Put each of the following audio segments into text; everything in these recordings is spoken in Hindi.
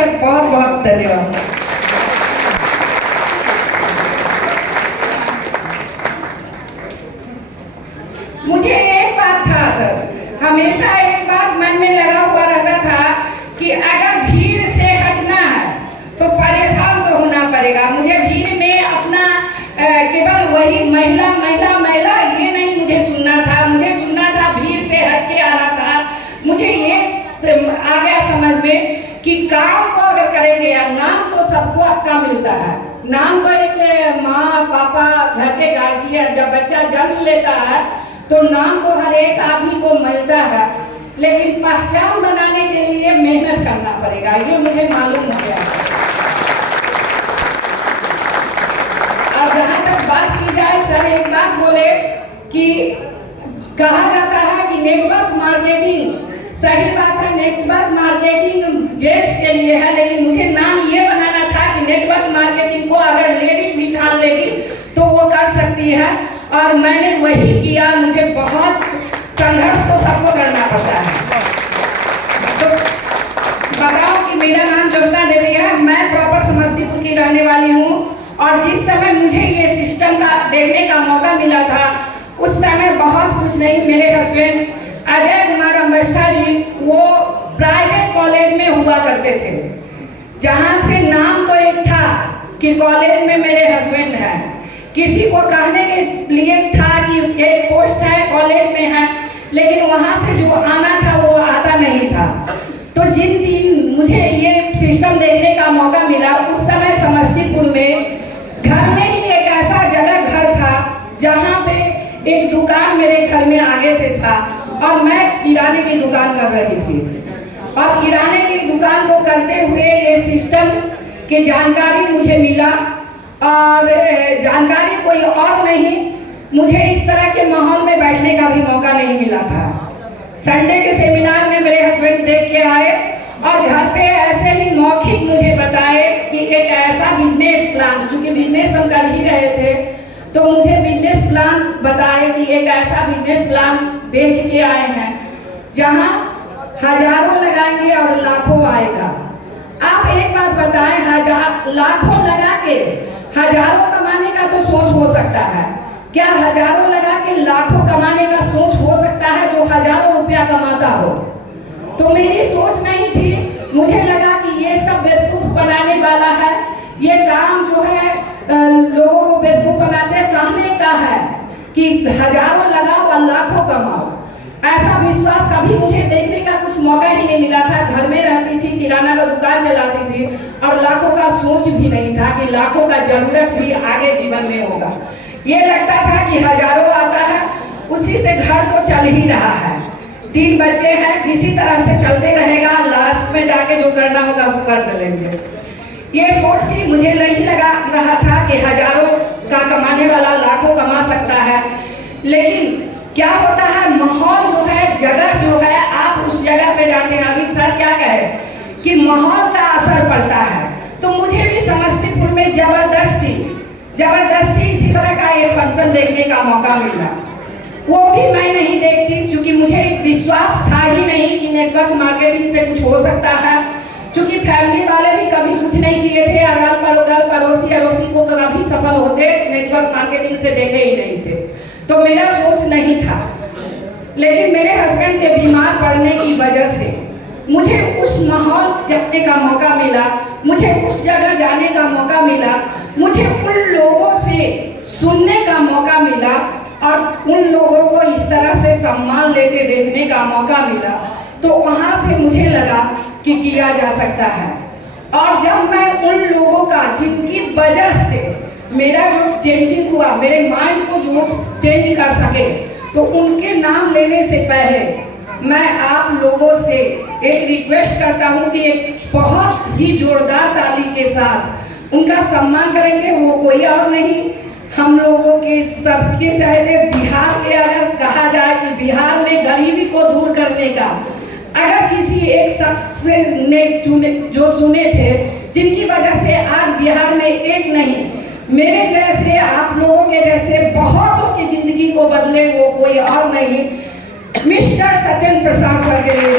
सर, बहुत बहुत धन्यवाद। मुझे एक बात था सर, हमेशा एक बात मन में लगा हुआ रहता था कि अगर भीड़ से हटना है तो परेशान तो होना पड़ेगा। मुझे भीड़ में अपना केवल वही महिला महिला महिला ये नहीं मुझे सुनना था, मुझे सुनना था भीड़ से हट के आना था। मुझे ये आ गया समझ में कि काम को अगर करेंगे, या नाम तो सबको आपका मिलता है, नाम तो एक माँ पापा घर के गार्जियन, जब बच्चा जन्म लेता है तो नाम तो हर एक आदमी को मिलता है, लेकिन पहचान बनाने के लिए मेहनत करना पड़ेगा, ये मुझे मालूम हो गया। और जहाँ तक बात की जाए सर, एक बात बोले कि कहा जाता है कि नेटवर्क मार्केटिंग, सही बात है, नेटवर्क मार्केटिंग जेंट्स के लिए है, लेकिन मुझे नाम ये बनाना था कि नेटवर्क मार्केटिंग को अगर लेडीज भी ठान लेगी तो वो कर सकती है, और मैंने वही किया। मुझे बहुत संघर्ष तो सबको करना पड़ता है। तो बताओ कि मेरा नाम ज्योत्सना देवी है, मैं प्रॉपर समस्तीपुर की रहने वाली हूँ, और जिस समय मुझे ये सिस्टम का देखने का मौका मिला था उस समय बहुत कुछ नहीं। मेरे हस्बैंड अजय कुमार अम्बेस्टा जी वो प्राइवेट कॉलेज में हुआ करते थे, जहाँ से नाम तो एक था कि कॉलेज में मेरे हस्बैंड हैं, किसी को कहने के लिए था कि एक पोस्ट है कॉलेज में है, लेकिन वहाँ से जो आना था वो आता नहीं था। तो जिन दिन मुझे ये सिस्टम देखने का मौका मिला, उस समय समस्तीपुर में घर में ही एक ऐसा जगह घर था जहाँ पे एक दुकान मेरे घर में आगे से था, और मैं किराने की दुकान कर रही थी, और किराने की दुकान को करते हुए ये सिस्टम की जानकारी मुझे मिला, और जानकारी कोई और नहीं, मुझे इस तरह के माहौल में बैठने का भी मौका नहीं मिला था। संडे के सेमिनार में मेरे हस्बैंड देख के आए और घर पे ऐसे ही मौखिक मुझे बताए कि एक ऐसा बिजनेस प्लान, चूंकि बिजनेस हम कर ही रहे थे, तो मुझे बिजनेस प्लान बताए कि एक ऐसा बिजनेस प्लान देख के आए हैं जहां हजारों लगाएंगे और लाखों आएगा। आप एक बात बताएं, लाखों लगा के हजारों कमाने का तो सोच हो सकता है, क्या हजारों लगा के लाखों कमाने का सोच हो सकता है जो हजारों रुपया कमाता हो? तो मेरी सोच नहीं थी, मुझे लगा कि ये सब बेवकूफ बनाने वाला है, ये काम जो है लोगों को बेवकूफ बनाते कहने का है कि हजारों लगाओ और लाखों कमाओ। ऐसा विश्वास कभी मुझे देखने का कुछ मौका ही नहीं मिला था। घर में रहती थी, किराना का दुकान चलाती थी, और लाखों का सोच भी नहीं था कि लाखों का जरूरत भी आगे जीवन में होगा। ये लगता था कि हजारों आता है, उसी से घर तो चल ही रहा है, 3 बच्चे हैं, किसी तरह से चलते रहेगा, लास्ट में जाके जो करना होगा उसको कर लेंगे। ये सोच के मुझे नहीं लगा रहा था कि हजारों का कमाने वाला लाखों कमा सकता है, लेकिन क्या होता है, माहौल जो है, जगह जो है, आप उस जगह पे जाते हैं। अमित सर क्या कहे कि माहौल का असर पड़ता है। तो मुझे भी समस्तीपुर में जबरदस्ती इसी तरह का ये फंक्शन देखने का मौका मिला। वो भी मैं नहीं देखती, क्योंकि मुझे विश्वास था ही नहीं कि नेटवर्क मार्केटिंग से कुछ हो सकता है, क्योंकि फैमिली वाले भी कभी कुछ नहीं किए थे, अगल पड़ोसी अड़ोसी को कभी सफल होते नेटवर्क मार्केटिंग से देखे ही नहीं थे, तो मेरा सोच नहीं था। लेकिन मेरे हस्बैंड के बीमार पड़ने की वजह से मुझे उस माहौल देखने का मौका मिला, मुझे उस जगह जाने का मौका मिला, मुझे उन लोगों से सुनने का मौका मिला, और उन लोगों को इस तरह से सम्मान लेते देखने का मौका मिला। तो वहाँ से मुझे लगा कि किया जा सकता है। और जब मैं उन लोगों का जिनकी वजह से मेरा जो चेंजिंग हुआ, मेरे माइंड को जो चेंज कर सके, तो उनके नाम लेने से पहले मैं आप लोगों से एक रिक्वेस्ट करता हूँ कि एक बहुत ही जोरदार ताली के साथ उनका सम्मान करेंगे। वो कोई और नहीं, हम लोगों के सबके चाहते बिहार के, अगर कहा जाए कि बिहार में गरीबी को दूर करने का अगर किसी एक शख्स ने जो सुने थे, जिनकी वजह से आज बिहार में एक नहीं, मेरे जैसे, आप लोगों के जैसे बहुतों की जिंदगी को बदले, वो कोई और नहीं, मिस्टर सत्येंद्र प्रसाद सर के लिए।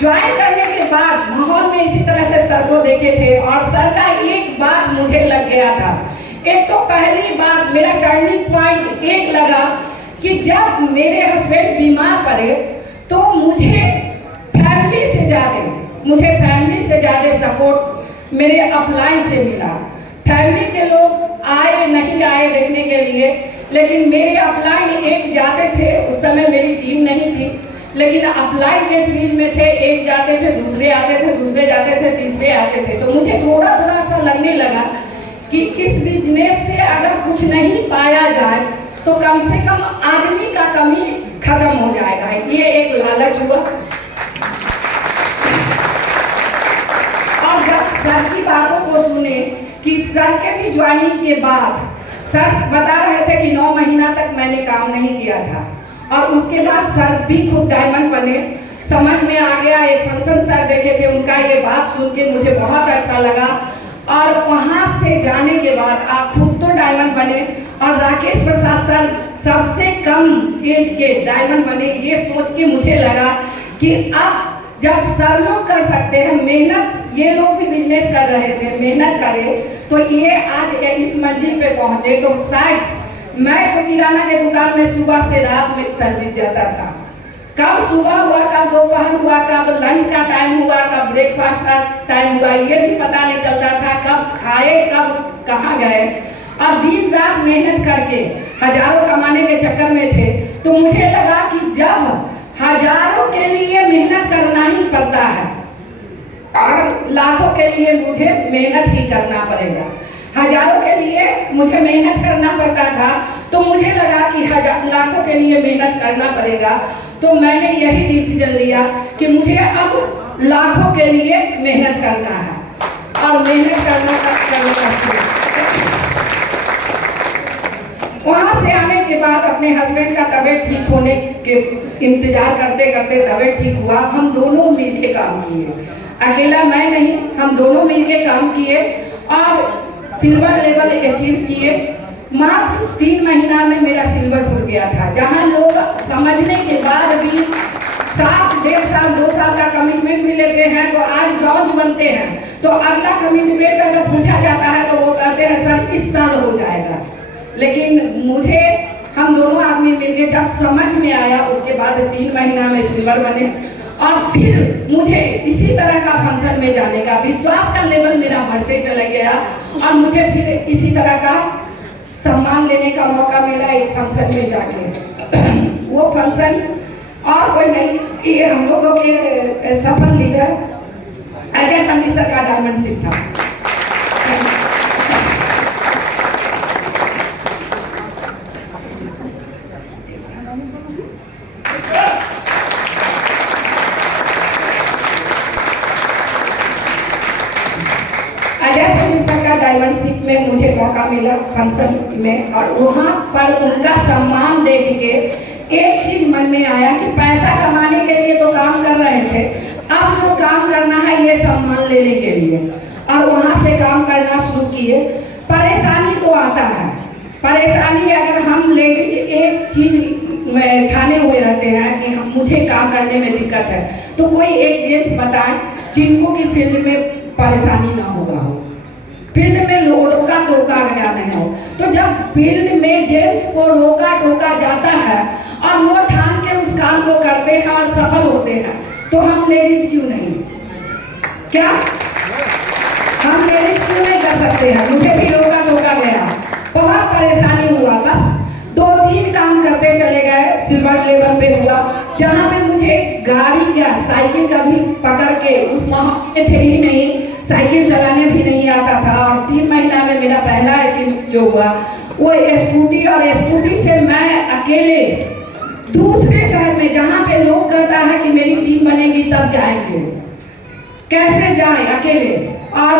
ज्वाइन करने के बाद माहौल में इसी तरह से सर को देखे थे और सर का एक बात मुझे लग गया था। एक तो पहली बात मेरा टर्निंग पॉइंट एक लगा कि जब मेरे हस्बैंड बीमार पड़े तो मुझे फैमिली से ज़्यादा सपोर्ट मेरे अपलाइन से मिला। फैमिली के लोग आए नहीं आए देखने के लिए, लेकिन मेरे अपलाइन एक जाते थे। उस समय मेरी टीम नहीं थी, लेकिन अपलाइन के सीरीज में थे, एक जाते थे, दूसरे आते थे, दूसरे जाते थे, तीसरे आते थे। तो मुझे थोड़ा थोड़ा सा लगने लगा कि इस बिजनेस से अगर कुछ नहीं पाया जाए तो कम से कम आदमी का कमी खत्म हो जाएगा। ये एक लालच हुआ। और जब सर की बातों को सुने कि सर के भी ज्वाइनिंग के बाद सर बता रहे थे कि 9 महीना तक मैंने काम नहीं किया था, और उसके बाद सर भी खुद डायमंड बने। समझ में आ गया। एक फंक्शन सर देखे थे, उनका ये बात सुन के मुझे बहुत अच्छा लगा। और वहाँ से जाने के बाद आप खुद तो डायमंड बने और राकेश प्रसाद सर सबसे कम एज के डायमंड बने। ये सोच के मुझे लगा कि अब जब सर लोग कर सकते हैं मेहनत, ये लोग भी बिजनेस कर रहे थे, मेहनत करें तो ये आज इस मंजिल पे पहुंचे। तो शायद मैं तो किराना के दुकान में सुबह से रात में सर्विस जाता था। कब सुबह हुआ, कब दोपहर हुआ, कब लंच का टाइम हुआ, कब ब्रेकफास्ट का टाइम हुआ, ये भी पता नहीं चलता था। कब खाए, कब कहाँ गए, और दिन रात मेहनत करके हजारों कमाने के चक्कर में थे। तो मुझे लगा कि जब हजारों के लिए मेहनत करना ही पड़ता है और लाखों के लिए मुझे मेहनत ही करना पड़ेगा। हजारों के लिए मुझे मेहनत करना पड़ता था, तो मुझे लगा कि लाखों के लिए मेहनत करना पड़ेगा। तो मैंने यही डिसीजन लिया कि मुझे अब लाखों के लिए मेहनत करना है और मेहनत करना। वहाँ से आने के बाद अपने हस्बैंड का तबीयत ठीक होने के इंतजार करते करते तबीयत ठीक हुआ। हम दोनों मिलके काम किए, अकेला मैं नहीं, हम दोनों मिलके काम किए और सिल्वर लेवल अचीव किए। मात्र 3 महीना में मेरा सिल्वर खुल गया था। जहाँ लोग समझने के बाद भी 7, 1.5 साल, 2 साल का कमिटमेंट भी लेते हैं, तो आज ब्रॉन्ज बनते हैं। तो अगला कमिटमेंट अगर पूछा जाता है तो वो कहते हैं सर इस साल हो जाएगा। लेकिन मुझे, हम दोनों आदमी मिलके जब समझ में आया, उसके बाद 3 महीना में सिल्वर बने। और फिर मुझे इसी तरह का फंक्शन में जाने का विश्वास का लेवल मेरा बढ़ते चला गया और मुझे फिर इसी तरह का सम्मान लेने का मौका मिला एक फंक्शन में जाके। वो फंक्शन और कोई नहीं, ये हम लोगों के सफल लीडर अजय पंडित सर का डायमंडशिप था। डायमंडशिप में मुझे मौका मिला फंक्शन में, और वहाँ पर उनका सम्मान देख के एक चीज मन में आया कि पैसा कमाने के लिए तो काम कर रहे थे, अब जो काम करना है ये सम्मान लेने के लिए। और वहाँ से काम करना शुरू किए। परेशानी तो आता है, परेशानी अगर हम लेडीज एक चीज ठाने हुए रहते हैं कि हम मुझे काम करने में दिक्कत है, तो कोई एक जेंट्स बताएं जिनको की फील्ड में परेशानी ना होगा हो, फील्ड में रोका टोका गया नहीं हो। तो जब फील्ड में जेंट्स को रोका टोका जाता है और वो ठान के उस काम को करते हैं और सफल होते हैं, तो हम लेडीज क्यों नहीं, क्या हम लेडीज क्यों नहीं कर सकते हैं? मुझे भी रोका टोका गया, बहुत परेशानी हुआ, बस 2-3 काम करते चले गए, सिल्वर लेवल पे हुआ। जहाँ पे मुझे गाड़ी क्या साइकिल कभी पकड़ के उस माहौल में थे ही नहीं, साइकिल चलाने भी नहीं आता था। और 3 महीना में मेरा पहला अचीव जो हुआ वो स्कूटी, और स्कूटी से मैं अकेले दूसरे शहर में, जहाँ पे लोग कहता है कि मेरी टीम बनेगी तब जाएंगे, कैसे जाए अकेले। और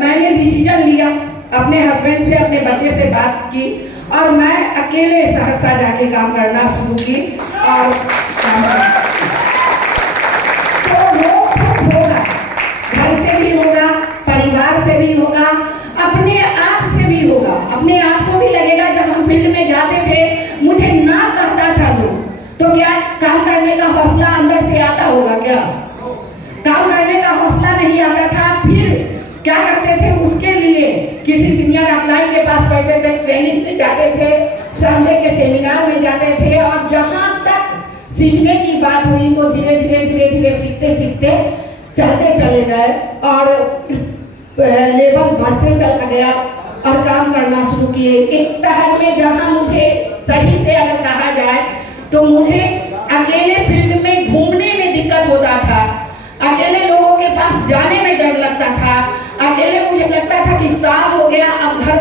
मैंने डिसीजन लिया, अपने हस्बैंड से, अपने बच्चे से बात की और मैं अकेले सहरसा जाके काम करना शुरू की। और तो होगा, घर से भी होगा, परिवार से भी होगा, अपने आप से भी होगा। अपने आप को भी लगेगा, जब हम फील्ड में जाते थे मुझे ना कहता था लोग, तो क्या काम करने का हौसला अंदर से आता होगा क्या? ट्रेनिंग में जाते थे, संडे के सेमिनार में जाते थे, और जहाँ तक सीखने की बात हुई तो धीरे धीरे सीखते सीखते चलते चले गए और लेवल बढ़ते चला गया और काम करना शुरू किए। एक शहर में जहाँ मुझे सही से अगर कहा जाए तो मुझे अकेले फील्ड में घूमने में दिक्कत होता था, अकेले लोगों के पास जाने में डर लगता था, अकेले मुझे लगता था कि शाम हो गया अब घर